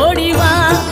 我哩。